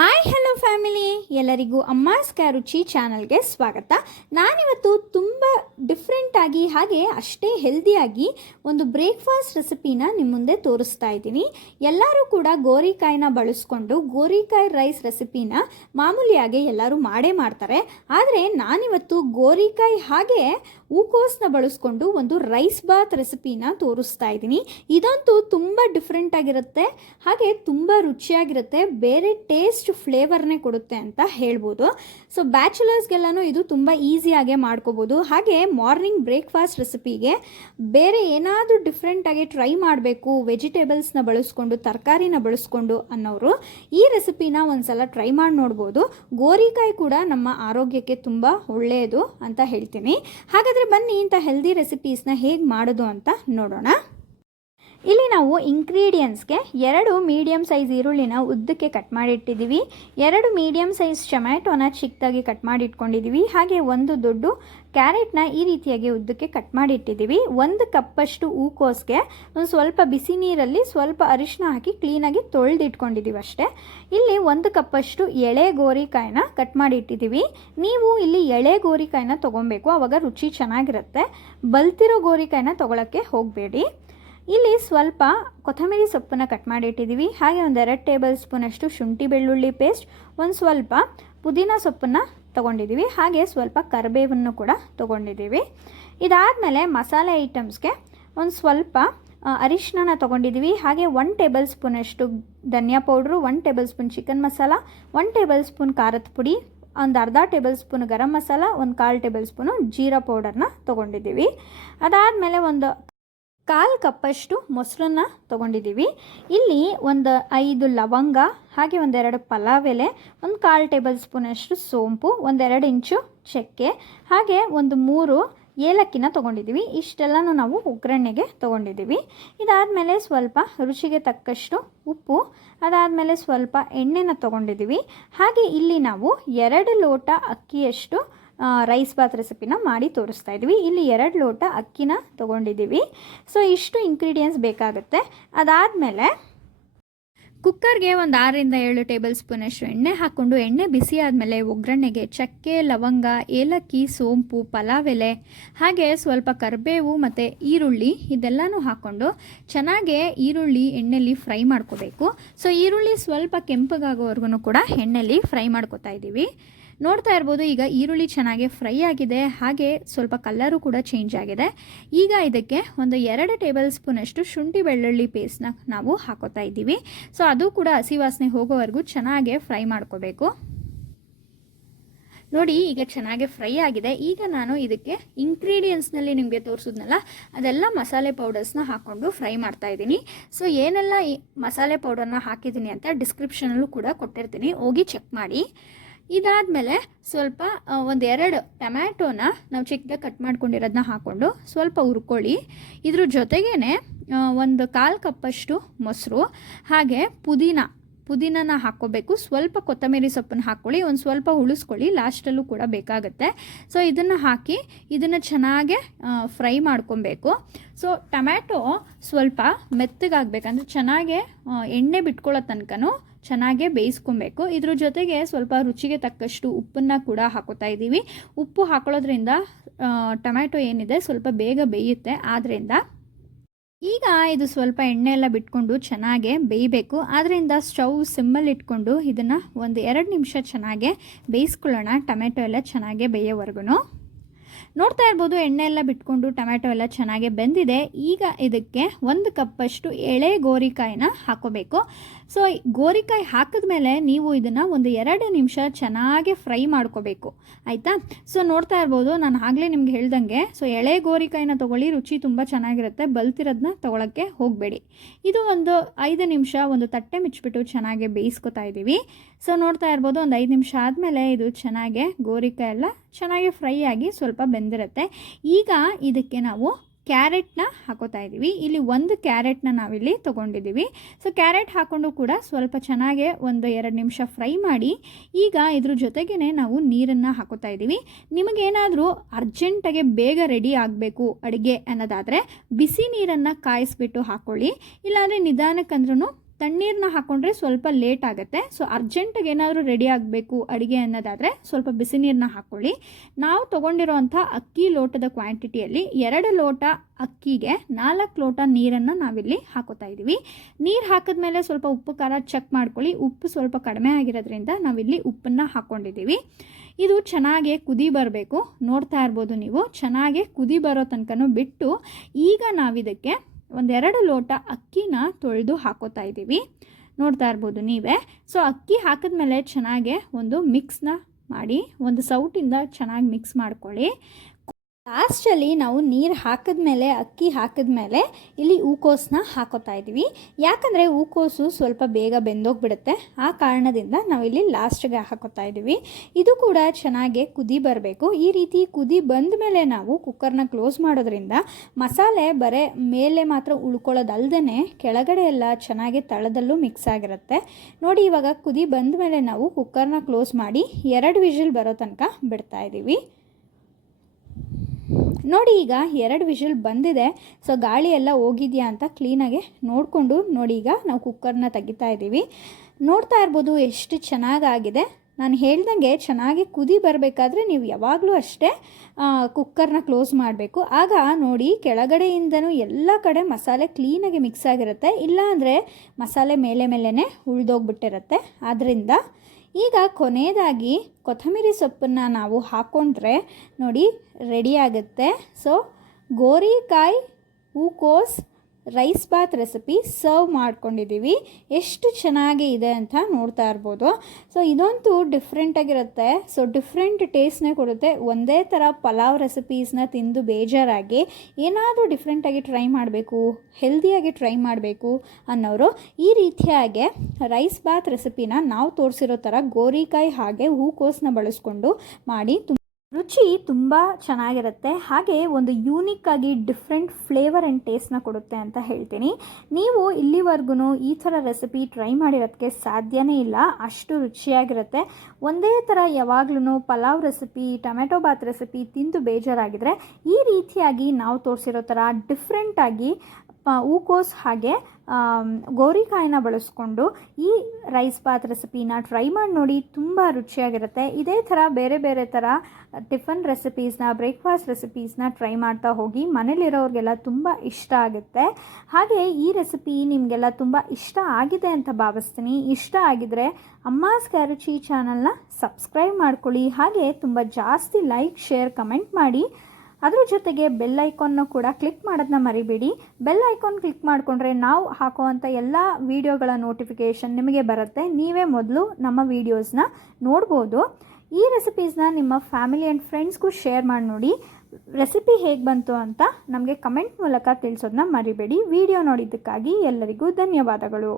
Hi hello family, ಎಲ್ಲರಿಗೂ ಅಮ್ಮಾಸ್ ರುಚಿ ಚಾನಲ್ಗೆ ಸ್ವಾಗತ. ನಾನಿವತ್ತು ತುಂಬ ಡಿಫ್ರೆಂಟಾಗಿ ಹಾಗೆ ಅಷ್ಟೇ ಹೆಲ್ದಿಯಾಗಿ ಒಂದು ಬ್ರೇಕ್ಫಾಸ್ಟ್ ರೆಸಿಪಿನ ನಿಮ್ಮ ಮುಂದೆ ತೋರಿಸ್ತಾ ಇದ್ದೀನಿ. ಎಲ್ಲರೂ ಕೂಡ ಗೋರಿಕಾಯಿನ ಬಳಸ್ಕೊಂಡು ಗೋರಿಕಾಯಿ ರೈಸ್ ರೆಸಿಪಿನ ಮಾಮೂಲಿಯಾಗಿ ಎಲ್ಲರೂ ಮಾಡೇ ಮಾಡ್ತಾರೆ. ಆದರೆ ನಾನಿವತ್ತು ಗೋರಿಕಾಯಿ ಹಾಗೆ ಹೂಕೋಸನ್ನ ಬಳಸ್ಕೊಂಡು ಒಂದು ರೈಸ್ ಬಾತ್ ರೆಸಿಪಿನ ತೋರಿಸ್ತಾ ಇದ್ದೀನಿ. ಇದಂತೂ ತುಂಬ ಡಿಫ್ರೆಂಟಾಗಿರುತ್ತೆ, ಹಾಗೆ ತುಂಬ ರುಚಿಯಾಗಿರುತ್ತೆ, ಬೇರೆ ಟೇಸ್ಟ್ ಫ್ಲೇವರ್ನೇ ಕೊಡುತ್ತೆ ಅಂತ ಹೇಳ್ಬೋದು. ಸೊ ಬ್ಯಾಚುಲರ್ಸ್ಗೆಲ್ಲನೂ ಇದು ತುಂಬ ಈಸಿಯಾಗೆ ಮಾಡ್ಕೋಬೋದು. ಹಾಗೆ ಮಾರ್ನಿಂಗ್ ಬ್ರೇಕ್ಫಾಸ್ಟ್ ರೆಸಿಪಿಗೆ ಬೇರೆ ಏನಾದರೂ ಡಿಫ್ರೆಂಟಾಗಿ ಟ್ರೈ ಮಾಡಬೇಕು, ವೆಜಿಟೇಬಲ್ಸ್ನ ಬಳಸ್ಕೊಂಡು ತರಕಾರಿನ ಬಳಸ್ಕೊಂಡು ಅನ್ನೋರು ಈ ರೆಸಿಪಿನ ಒಂದ್ಸಲ ಟ್ರೈ ಮಾಡಿ ನೋಡ್ಬೋದು. ಗೋರಿಕಾಯಿ ಕೂಡ ನಮ್ಮ ಆರೋಗ್ಯಕ್ಕೆ ತುಂಬ ಒಳ್ಳೆಯದು ಅಂತ ಹೇಳ್ತೀನಿ. ಹಾಗಾದರೆ ಬನ್ನಿ ಇಂಥ ಹೆಲ್ದಿ ರೆಸಿಪೀಸ್ನ ಹೇಗೆ ಮಾಡೋದು ಅಂತ ನೋಡೋಣ. ಇಲ್ಲಿ ನಾವು ಇಂಗ್ರೀಡಿಯೆಂಟ್ಸ್ಗೆ 2 ಮೀಡಿಯಮ್ ಸೈಜ್ ಈರುಳ್ಳಿನ ಉದ್ದಕ್ಕೆ ಕಟ್ ಮಾಡಿ ಇಟ್ಟಿದ್ದೀವಿ, 2 ಮೀಡಿಯಮ್ ಸೈಜ್ ಟೊಮ್ಯಾಟೋನ ಚಿಕ್ಕದಾಗಿ ಕಟ್ ಮಾಡಿ ಇಟ್ಕೊಂಡಿದ್ದೀವಿ, ಹಾಗೆ ಒಂದು ದೊಡ್ಡ ಕ್ಯಾರೆಟ್ನ ಈ ರೀತಿಯಾಗಿ ಉದ್ದಕ್ಕೆ ಕಟ್ ಮಾಡಿ ಇಟ್ಟಿದ್ದೀವಿ. 1 ಕಪ್ಪಷ್ಟು ಹೂಕೋಸ್ಗೆ ಒಂದು ಸ್ವಲ್ಪ ಬಿಸಿ ನೀರಲ್ಲಿ ಸ್ವಲ್ಪ ಅರಿಶಿನ ಹಾಕಿ ಕ್ಲೀನಾಗಿ ತೊಳೆದಿಟ್ಕೊಂಡಿದ್ದೀವಿ ಅಷ್ಟೇ. ಇಲ್ಲಿ 1 ಕಪ್ಪಷ್ಟು ಎಳೆ ಗೋರಿಕಾಯಿನ ಕಟ್ ಮಾಡಿ ಇಟ್ಟಿದ್ದೀವಿ. ನೀವು ಇಲ್ಲಿ ಎಳೆ ಗೋರಿಕಾಯಿನ ತೊಗೊಬೇಕು, ಆವಾಗ ರುಚಿ ಚೆನ್ನಾಗಿರುತ್ತೆ. ಬಲ್ತಿರೋ ಗೋರಿಕಾಯಿನ ತೊಗೊಳಕ್ಕೆ ಹೋಗಬೇಡಿ. ಇಲ್ಲಿ ಸ್ವಲ್ಪ ಕೊತ್ತಂಬರಿ ಸೊಪ್ಪನ್ನು ಕಟ್ ಮಾಡಿ ಇಟ್ಟಿದ್ದೀವಿ, ಹಾಗೆ ಒಂದು 2 ಟೇಬಲ್ ಸ್ಪೂನಷ್ಟು ಶುಂಠಿ ಬೆಳ್ಳುಳ್ಳಿ ಪೇಸ್ಟ್, ಒಂದು ಸ್ವಲ್ಪ ಪುದೀನ ಸೊಪ್ಪನ್ನು ತೊಗೊಂಡಿದ್ದೀವಿ, ಹಾಗೆ ಸ್ವಲ್ಪ ಕರಿಬೇವನ್ನು ಕೂಡ ತೊಗೊಂಡಿದ್ದೀವಿ. ಇದಾದಮೇಲೆ ಮಸಾಲೆ ಐಟಮ್ಸ್ಗೆ ಒಂದು ಸ್ವಲ್ಪ ಅರಿಶಿನ ತೊಗೊಂಡಿದ್ದೀವಿ, ಹಾಗೆ 1 ಟೇಬಲ್ ಸ್ಪೂನಷ್ಟು ಧನಿಯಾ powder, 1 table spoon chicken masala, 1 table spoon ಖಾರದ ಪುಡಿ, ಒಂದು ಅರ್ಧ ಟೇಬಲ್ ಸ್ಪೂನ್ ಗರಂ ಮಸಾಲ, ಒಂದು 1/4 ಟೇಬಲ್ ಸ್ಪೂನು ಜೀರಾ ಪೌಡರ್ನ ತೊಗೊಂಡಿದ್ದೀವಿ. ಅದಾದಮೇಲೆ ಒಂದು 1/4 ಕಪ್ಪಷ್ಟು ಮೊಸರನ್ನ ತೊಗೊಂಡಿದ್ದೀವಿ. ಇಲ್ಲಿ ಒಂದು 5 ಲವಂಗ, ಹಾಗೆ ಒಂದು 2 ಪಲಾವ್ ಎಲೆ, ಒಂದು 1/4 ಟೇಬಲ್ ಸ್ಪೂನಷ್ಟು ಸೋಂಪು, ಒಂದು 2 ಇಂಚು ಚಕ್ಕೆ, ಹಾಗೆ ಒಂದು 3 ಏಲಕ್ಕಿನ ತೊಗೊಂಡಿದ್ದೀವಿ. ಇಷ್ಟೆಲ್ಲನೂ ನಾವು ಒಗ್ಗರಣೆಗೆ ತೊಗೊಂಡಿದ್ದೀವಿ. ಇದಾದಮೇಲೆ ಸ್ವಲ್ಪ ರುಚಿಗೆ ತಕ್ಕಷ್ಟು ಉಪ್ಪು, ಅದಾದಮೇಲೆ ಸ್ವಲ್ಪ ಎಣ್ಣೆನ ತೊಗೊಂಡಿದ್ದೀವಿ. ಹಾಗೆ ಇಲ್ಲಿ ನಾವು 2 ಲೋಟ ಅಕ್ಕಿಯಷ್ಟು ರೈಸ್ ಬಾತ್ ರೆಸಿಪಿನ ಮಾಡಿ ತೋರಿಸ್ತಾ ಇದ್ವಿ. ಇಲ್ಲಿ 2 ಲೋಟ ಅಕ್ಕಿನ ತೊಗೊಂಡಿದ್ದೀವಿ. ಸೊ ಇಷ್ಟು ಇಂಗ್ರೀಡಿಯೆಂಟ್ಸ್ ಬೇಕಾಗುತ್ತೆ. ಅದಾದಮೇಲೆ ಕುಕ್ಕರ್ಗೆ ಒಂದು 6-7 ಟೇಬಲ್ ಸ್ಪೂನಷ್ಟು ಎಣ್ಣೆ ಹಾಕ್ಕೊಂಡು, ಎಣ್ಣೆ ಬಿಸಿ ಆದಮೇಲೆ ಒಗ್ಗರಣೆಗೆ ಚಕ್ಕೆ, ಲವಂಗ, ಏಲಕ್ಕಿ, ಸೋಂಪು, ಪಲಾವ್ ಎಲೆ, ಹಾಗೆ ಸ್ವಲ್ಪ ಕರಿಬೇವು ಮತ್ತು ಈರುಳ್ಳಿ ಇದೆಲ್ಲನೂ ಹಾಕ್ಕೊಂಡು ಚೆನ್ನಾಗೆ ಈರುಳ್ಳಿ ಎಣ್ಣೆಲಿ ಫ್ರೈ ಮಾಡ್ಕೋಬೇಕು. ಸೊ ಈರುಳ್ಳಿ ಸ್ವಲ್ಪ ಕೆಂಪಗಾಗೋವರೆಗೂ ಕೂಡ ಎಣ್ಣೆಲಿ ಫ್ರೈ ಮಾಡ್ಕೋತಾ ಇದ್ದೀವಿ. ನೋಡ್ತಾ ಇರ್ಬೋದು, ಈಗ ಈರುಳ್ಳಿ ಚೆನ್ನಾಗಿ ಫ್ರೈ ಆಗಿದೆ, ಹಾಗೆ ಸ್ವಲ್ಪ ಕಲರು ಕೂಡ ಚೇಂಜ್ ಆಗಿದೆ. ಈಗ ಇದಕ್ಕೆ ಒಂದು 2 ಟೇಬಲ್ ಸ್ಪೂನಷ್ಟು ಶುಂಠಿ ಬೆಳ್ಳುಳ್ಳಿ ಪೇಸ್ಟ್ನ ನಾವು ಹಾಕೋತಾ ಇದ್ದೀವಿ. ಸೊ ಅದು ಕೂಡ ಹಸಿ ವಾಸನೆ ಹೋಗೋವರೆಗೂ ಚೆನ್ನಾಗೆ ಫ್ರೈ ಮಾಡ್ಕೋಬೇಕು. ನೋಡಿ, ಈಗ ಚೆನ್ನಾಗಿ ಫ್ರೈ ಆಗಿದೆ. ಈಗ ನಾನು ಇದಕ್ಕೆ ಇಂಗ್ರೀಡಿಯೆಂಟ್ಸ್ನಲ್ಲಿ ನಿಮಗೆ ತೋರಿಸಿದ್ನಲ್ಲ ಅದೆಲ್ಲ ಮಸಾಲೆ ಪೌಡರ್ಸ್ನ ಹಾಕ್ಕೊಂಡು ಫ್ರೈ ಮಾಡ್ತಾ ಇದ್ದೀನಿ. ಸೊ ಏನೆಲ್ಲ ಮಸಾಲೆ ಪೌಡರ್ನ ಹಾಕಿದ್ದೀನಿ ಅಂತ ಡಿಸ್ಕ್ರಿಪ್ಷನಲ್ಲೂ ಕೂಡ ಕೊಟ್ಟಿರ್ತೀನಿ, ಹೋಗಿ ಚೆಕ್ ಮಾಡಿ. ಇದಾದಮೇಲೆ ಸ್ವಲ್ಪ ಒಂದು 2 ಟೊಮ್ಯಾಟೋನ ನಾವು ಚಿಕ್ಕದಾಗಿ ಕಟ್ ಮಾಡ್ಕೊಂಡಿರೋದನ್ನ ಹಾಕ್ಕೊಂಡು ಸ್ವಲ್ಪ ಹುರ್ಕೊಳ್ಳಿ. ಇದ್ರ ಜೊತೆಗೇ ಒಂದು 1/4 ಕಪ್ಪಷ್ಟು ಮೊಸರು, ಹಾಗೆ ಪುದೀನನ ಹಾಕ್ಕೋಬೇಕು. ಸ್ವಲ್ಪ ಕೊತ್ತಂಬರಿ ಸೊಪ್ಪನ್ನು ಹಾಕ್ಕೊಳ್ಳಿ, ಒಂದು ಸ್ವಲ್ಪ ಉಳಿಸ್ಕೊಳ್ಳಿ, ಲಾಸ್ಟಲ್ಲೂ ಕೂಡ ಬೇಕಾಗುತ್ತೆ. ಸೊ ಇದನ್ನು ಹಾಕಿ ಇದನ್ನು ಚೆನ್ನಾಗೆ ಫ್ರೈ ಮಾಡ್ಕೊಬೇಕು. ಸೊ ಟೊಮ್ಯಾಟೊ ಸ್ವಲ್ಪ ಮೆತ್ತಗಾಗಬೇಕಂದ್ರೆ ಚೆನ್ನಾಗೆ ಎಣ್ಣೆ ಬಿಟ್ಕೊಳ್ಳೋ ತನಕನೂ ಚೆನ್ನಾಗೆ ಬೇಯಿಸ್ಕೊಬೇಕು. ಇದ್ರ ಜೊತೆಗೆ ಸ್ವಲ್ಪ ರುಚಿಗೆ ತಕ್ಕಷ್ಟು ಉಪ್ಪನ್ನು ಕೂಡ ಹಾಕೋತಾ ಇದ್ದೀವಿ. ಉಪ್ಪು ಹಾಕೊಳ್ಳೋದ್ರಿಂದ ಟೊಮ್ಯಾಟೊ ಏನಿದೆ ಸ್ವಲ್ಪ ಬೇಗ ಬೇಯುತ್ತೆ. ಆದ್ದರಿಂದ ಈಗ ಇದು ಸ್ವಲ್ಪ ಎಣ್ಣೆ ಎಲ್ಲ ಬಿಟ್ಕೊಂಡು ಚೆನ್ನಾಗೆ ಬೇಯಬೇಕು. ಆದ್ದರಿಂದ ಸ್ಟವ್ ಸಿಮ್ಮಲ್ಲಿ ಇಟ್ಕೊಂಡು ಇದನ್ನು ಒಂದು 2 ನಿಮಿಷ ಚೆನ್ನಾಗೆ ಬೇಯಿಸ್ಕೊಳ್ಳೋಣ, ಟೊಮೆಟೊ ಎಲ್ಲ ಚೆನ್ನಾಗೆ ಬೇಯೋವರೆಗೂ. ನೋಡ್ತಾ ಇರ್ಬೋದು, ಎಣ್ಣೆ ಎಲ್ಲ ಬಿಟ್ಕೊಂಡು ಟೊಮ್ಯಾಟೊ ಎಲ್ಲ ಚೆನ್ನಾಗಿ ಬೆಂದಿದೆ. ಈಗ ಇದಕ್ಕೆ 1 ಕಪ್ಪಷ್ಟು ಎಳೆ ಗೋರಿಕಾಯಿನ ಹಾಕೋಬೇಕು. ಸೊ ಗೋರಿಕಾಯಿ ಹಾಕಿದ್ಮೇಲೆ ನೀವು ಇದನ್ನು ಒಂದು 2 ನಿಮಿಷ ಚೆನ್ನಾಗಿ ಫ್ರೈ ಮಾಡ್ಕೋಬೇಕು, ಆಯಿತಾ. ಸೊ ನೋಡ್ತಾ ಇರ್ಬೋದು, ನಾನು ಆಗಲೇ ನಿಮ್ಗೆ ಹೇಳ್ದಂಗೆ, ಸೊ ಎಳೆ ಗೋರಿಕಾಯಿನ ತೊಗೊಳ್ಳಿ, ರುಚಿ ತುಂಬ ಚೆನ್ನಾಗಿರುತ್ತೆ. ಬಲ್ತಿರೋದನ್ನ ತೊಗೊಳಕ್ಕೆ ಹೋಗಬೇಡಿ. ಇದು ಒಂದು 5 ನಿಮಿಷ ಒಂದು ತಟ್ಟೆ ಮುಚ್ಚಿಬಿಟ್ಟು ಚೆನ್ನಾಗಿ ಬೇಯಿಸ್ಕೊತಾ ಇದ್ದೀವಿ. ಸೊ ನೋಡ್ತಾ ಇರ್ಬೋದು, ಒಂದು 5 ನಿಮಿಷ ಆದಮೇಲೆ ಇದು ಚೆನ್ನಾಗೆ ಗೋರಿಕಾಯಿ ಎಲ್ಲ ಚೆನ್ನಾಗಿ ಫ್ರೈ ಆಗಿ ಸ್ವಲ್ಪ ಬೆಂದಿರುತ್ತೆ. ಈಗ ಇದಕ್ಕೆ ನಾವು ಕ್ಯಾರೆಟ್ನ ಹಾಕೋತಾ ಇದ್ದೀವಿ. ಇಲ್ಲಿ 1 ಕ್ಯಾರೆಟ್ನ ನಾವಿಲ್ಲಿ ತೊಗೊಂಡಿದ್ದೀವಿ. ಸೊ ಕ್ಯಾರೆಟ್ ಹಾಕ್ಕೊಂಡು ಕೂಡ ಸ್ವಲ್ಪ ಚೆನ್ನಾಗೆ ಒಂದು 2 ನಿಮಿಷ ಫ್ರೈ ಮಾಡಿ ಈಗ ಇದ್ರ ಜೊತೆಗೇ ನಾವು ನೀರನ್ನು ಹಾಕೋತಾ ಇದ್ದೀವಿ. ನಿಮಗೇನಾದರೂ ಅರ್ಜೆಂಟಾಗಿ ಬೇಗ ರೆಡಿ ಆಗಬೇಕು ಅಡುಗೆ ಅನ್ನೋದಾದರೆ ಬಿಸಿ ನೀರನ್ನು ಕಾಯಿಸ್ಬಿಟ್ಟು ಹಾಕ್ಕೊಳ್ಳಿ, ಇಲ್ಲಾಂದರೆ ನಿಧಾನಕ್ಕಂದ್ರೂ ತಣ್ಣೀರನ್ನ ಹಾಕ್ಕೊಂಡ್ರೆ ಸ್ವಲ್ಪ ಲೇಟ್ ಆಗುತ್ತೆ. ಸೊ ಅರ್ಜೆಂಟಾಗಿ ಏನಾದರೂ ರೆಡಿ ಆಗಬೇಕು ಅಡುಗೆ ಅನ್ನೋದಾದರೆ ಸ್ವಲ್ಪ ಬಿಸಿ ನೀರನ್ನ ಹಾಕ್ಕೊಳ್ಳಿ. ನಾವು ತೊಗೊಂಡಿರೋವಂಥ ಅಕ್ಕಿ ಲೋಟದ ಕ್ವಾಂಟಿಟಿಯಲ್ಲಿ 2 ಲೋಟ ಅಕ್ಕಿಗೆ 4 ಲೋಟ ನೀರನ್ನು ನಾವಿಲ್ಲಿ ಹಾಕೋತಾ ಇದ್ದೀವಿ. ನೀರು ಹಾಕಿದ್ಮೇಲೆ ಸ್ವಲ್ಪ ಉಪ್ಪು ಖಾರ ಚೆಕ್ ಮಾಡ್ಕೊಳ್ಳಿ. ಉಪ್ಪು ಸ್ವಲ್ಪ ಕಡಿಮೆ ಆಗಿರೋದ್ರಿಂದ ನಾವಿಲ್ಲಿ ಉಪ್ಪನ್ನು ಹಾಕ್ಕೊಂಡಿದ್ದೀವಿ. ಇದು ಚೆನ್ನಾಗಿ ಕುದಿ ಬರಬೇಕು. ನೋಡ್ತಾ ಇರ್ಬೋದು ನೀವು, ಚೆನ್ನಾಗಿ ಕುದಿ ಬರೋ ತನಕನೂ ಬಿಟ್ಟು ಈಗ ನಾವಿದಕ್ಕೆ 1-2 ಲೋಟ ಅಕ್ಕಿನ ತೊಳೆದು ಹಾಕೋತಾ ಇದ್ದೀವಿ. ನೋಡ್ತಾ ಇರ್ಬೋದು ನೀವೇ. ಸೊ ಅಕ್ಕಿ ಹಾಕಿದ್ಮೇಲೆ ಚೆನ್ನಾಗೆ ಒಂದು ಮಿಕ್ಸ್ನ ಮಾಡಿ ಒಂದು ಸೌಟಿಂದ ಚೆನ್ನಾಗಿ ಮಿಕ್ಸ್ ಮಾಡ್ಕೊಳ್ಳಿ. ಲಾಸ್ಟಲ್ಲಿ ನಾವು ನೀರು ಹಾಕಿದ್ಮೇಲೆ ಅಕ್ಕಿ ಹಾಕಿದ್ಮೇಲೆ ಇಲ್ಲಿ ಹೂಕೋಸನ್ನ ಹಾಕೋತಾ ಇದ್ದೀವಿ. ಯಾಕಂದರೆ ಹೂಕೋಸು ಸ್ವಲ್ಪ ಬೇಗ ಬೆಂದೋಗ್ಬಿಡುತ್ತೆ. ಆ ಕಾರಣದಿಂದ ನಾವಿಲ್ಲಿ ಲಾಸ್ಟ್ಗೆ ಹಾಕೋತಾ ಇದ್ದೀವಿ. ಇದು ಕೂಡ ಚೆನ್ನಾಗಿ ಕುದಿ ಬರಬೇಕು. ಈ ರೀತಿ ಕುದಿ ಬಂದ ಮೇಲೆ ನಾವು ಕುಕ್ಕರ್ನ ಕ್ಲೋಸ್ ಮಾಡೋದ್ರಿಂದ ಮಸಾಲೆ ಬರೀ ಮೇಲೆ ಮಾತ್ರ ಉಳ್ಕೊಳ್ಳೋದಲ್ದೇ ಕೆಳಗಡೆ ಎಲ್ಲ ಚೆನ್ನಾಗಿ ತಳದಲ್ಲೂ ಮಿಕ್ಸ್ ಆಗಿರುತ್ತೆ. ನೋಡಿ, ಇವಾಗ ಕುದಿ ಬಂದ ಮೇಲೆ ನಾವು ಕುಕ್ಕರ್ನ ಕ್ಲೋಸ್ ಮಾಡಿ 2 ವಿಷಿಲ್ ಬರೋ ತನಕ ಬಿಡ್ತಾ ಇದ್ದೀವಿ. ನೋಡಿ, ಈಗ 2 ವಿಷಿಲ್ ಬಂದಿದೆ. ಸೊ ಗಾಳಿ ಎಲ್ಲ ಹೋಗಿದೆಯಾ ಅಂತ ಕ್ಲೀನಾಗಿ ನೋಡಿಕೊಂಡು ನೋಡಿ ಈಗ ನಾವು ಕುಕ್ಕರ್ನ ತೆಗಿತಾ ಇದ್ದೀವಿ. ನೋಡ್ತಾ ಇರ್ಬೋದು ಎಷ್ಟು ಚೆನ್ನಾಗಾಗಿದೆ. ನಾನು ಹೇಳ್ದಂಗೆ ಚೆನ್ನಾಗಿ ಕುದಿ ಬರಬೇಕಾದ್ರೆ ನೀವು ಯಾವಾಗಲೂ ಅಷ್ಟೇ ಕುಕ್ಕರ್ನ ಕ್ಲೋಸ್ ಮಾಡಬೇಕು. ಆಗ ನೋಡಿ ಕೆಳಗಡೆಯಿಂದನೂ ಎಲ್ಲ ಕಡೆ ಮಸಾಲೆ ಕ್ಲೀನಾಗಿ ಮಿಕ್ಸ್ ಆಗಿರುತ್ತೆ. ಇಲ್ಲಾಂದರೆ ಮಸಾಲೆ ಮೇಲೇ ಉಳಿದೋಗ್ಬಿಟ್ಟಿರುತ್ತೆ. ಆದ್ದರಿಂದ ಈಗ ಕೊನೆಯದಾಗಿ ಕೊತ್ತಂಬರಿ ಸೊಪ್ಪನ್ನು ನಾವು ಹಾಕ್ಕೊಂಡ್ರೆ ನೋಡಿ ರೆಡಿ ಆಗುತ್ತೆ. ಸೊ ಗೋರಿಕಾಯಿ ಹೂಕೋಸ್ ರೈಸ್ ಬಾತ್ ರೆಸಿಪಿ ಸರ್ವ್ ಮಾಡ್ಕೊಂಡಿದ್ದೀವಿ. ಎಷ್ಟು ಚೆನ್ನಾಗಿ ಇದೆ ಅಂತ ನೋಡ್ತಾ ಇರ್ಬೋದು. ಸೊ ಇದಂತೂ ಡಿಫ್ರೆಂಟಾಗಿರುತ್ತೆ. ಸೊ ಡಿಫ್ರೆಂಟ್ ಟೇಸ್ಟ್ನೇ ಕೊಡುತ್ತೆ. ಒಂದೇ ಥರ ಪಲಾವ್ ರೆಸಿಪೀಸ್ನ ತಿಂದು ಬೇಜಾರಾಗಿ ಏನಾದರೂ ಡಿಫ್ರೆಂಟಾಗಿ ಟ್ರೈ ಮಾಡಬೇಕು, ಹೆಲ್ದಿಯಾಗಿ ಟ್ರೈ ಮಾಡಬೇಕು ಅನ್ನೋರು ಈ ರೀತಿಯಾಗಿ ರೈಸ್ ಬಾತ್ ರೆಸಿಪಿನ ನಾವು ತೋರಿಸಿರೋ ಥರ ಗೋರಿಕಾಯಿ ಹಾಗೆ ಹೂಕೋಸನ್ನ ಬಳಸ್ಕೊಂಡು ಮಾಡಿ ರುಚಿ ತುಂಬ ಚೆನ್ನಾಗಿರುತ್ತೆ. ಹಾಗೆ ಒಂದು ಯೂನಿಕ್ ಆಗಿ ಡಿಫ್ರೆಂಟ್ ಫ್ಲೇವರ್ ಆ್ಯಂಡ್ ಟೇಸ್ಟ್ನ ಕೊಡುತ್ತೆ ಅಂತ ಹೇಳ್ತೀನಿ. ನೀವು ಇಲ್ಲಿವರೆಗೂ ಈ ಥರ ರೆಸಿಪಿ ಟ್ರೈ ಮಾಡಿರೋದಕ್ಕೆ ಸಾಧ್ಯನೇ ಇಲ್ಲ. ಅಷ್ಟು ರುಚಿಯಾಗಿರುತ್ತೆ. ಒಂದೇ ಥರ ಯಾವಾಗ್ಲೂ pulao recipe, tomato bath recipe ತಿಂದು ಬೇಜಾರಾಗಿದ್ದರೆ ಈ ರೀತಿಯಾಗಿ ನಾವು ತೋರಿಸಿರೋ ಥರ ಡಿಫ್ರೆಂಟಾಗಿ ಹೂಕೋಸ್ ಹಾಗೆ ಗೋರಿಕಾಯಿನ ಬಳಸ್ಕೊಂಡು ಈ ರೈಸ್ ಬಾತ್ ರೆಸಿಪಿನ ಟ್ರೈ ಮಾಡಿ ನೋಡಿ. ತುಂಬ ರುಚಿಯಾಗಿರುತ್ತೆ. ಇದೇ ಥರ ಬೇರೆ ಬೇರೆ ಥರ ಟಿಫನ್ ರೆಸಿಪೀಸ್ನ, ಬ್ರೇಕ್ಫಾಸ್ಟ್ ರೆಸಿಪೀಸ್ನ ಟ್ರೈ ಮಾಡ್ತಾ ಹೋಗಿ. ಮನೇಲಿರೋರಿಗೆಲ್ಲ ತುಂಬ ಇಷ್ಟ ಆಗುತ್ತೆ. ಹಾಗೆ ಈ ರೆಸಿಪಿ ನಿಮಗೆಲ್ಲ ತುಂಬ ಇಷ್ಟ ಆಗಿದೆ ಅಂತ ಭಾವಿಸ್ತೀನಿ. ಇಷ್ಟ ಆಗಿದರೆ ಅಮ್ಮಾಸ್ ಕ್ಯಾರುಚಿ ಚಾನಲ್ನ ಸಬ್ಸ್ಕ್ರೈಬ್ ಮಾಡ್ಕೊಳ್ಳಿ. ಹಾಗೆ ತುಂಬ ಜಾಸ್ತಿ ಲೈಕ್, ಶೇರ್, ಕಮೆಂಟ್ ಮಾಡಿ. ಅದ್ರ ಜೊತೆಗೆ ಬೆಲ್ ಐಕಾನ್ನ ಕೂಡ ಕ್ಲಿಕ್ ಮಾಡೋದನ್ನ ಮರಿಬೇಡಿ. ಬೆಲ್ ಐಕಾನ್ ಕ್ಲಿಕ್ ಮಾಡಿಕೊಂಡ್ರೆ ನಾವು ಹಾಕುವಂಥ ಎಲ್ಲ ವೀಡಿಯೋಗಳ ನೋಟಿಫಿಕೇಷನ್ ನಿಮಗೆ ಬರುತ್ತೆ. ನೀವೇ ಮೊದಲು ನಮ್ಮ ವೀಡಿಯೋಸ್ನ ನೋಡ್ಬೋದು. ಈ ರೆಸಿಪೀಸ್ನ ನಿಮ್ಮ ಫ್ಯಾಮಿಲಿ ಆ್ಯಂಡ್ ಫ್ರೆಂಡ್ಸ್ಗೂ ಶೇರ್ ಮಾಡಿ ನೋಡಿ. ರೆಸಿಪಿ ಹೇಗೆ ಬಂತು ಅಂತ ನಮಗೆ ಕಮೆಂಟ್ ಮೂಲಕ ತಿಳಿಸೋದನ್ನ ಮರಿಬೇಡಿ. ವಿಡಿಯೋ ನೋಡಿದ್ದಕ್ಕಾಗಿ ಎಲ್ಲರಿಗೂ ಧನ್ಯವಾದಗಳು.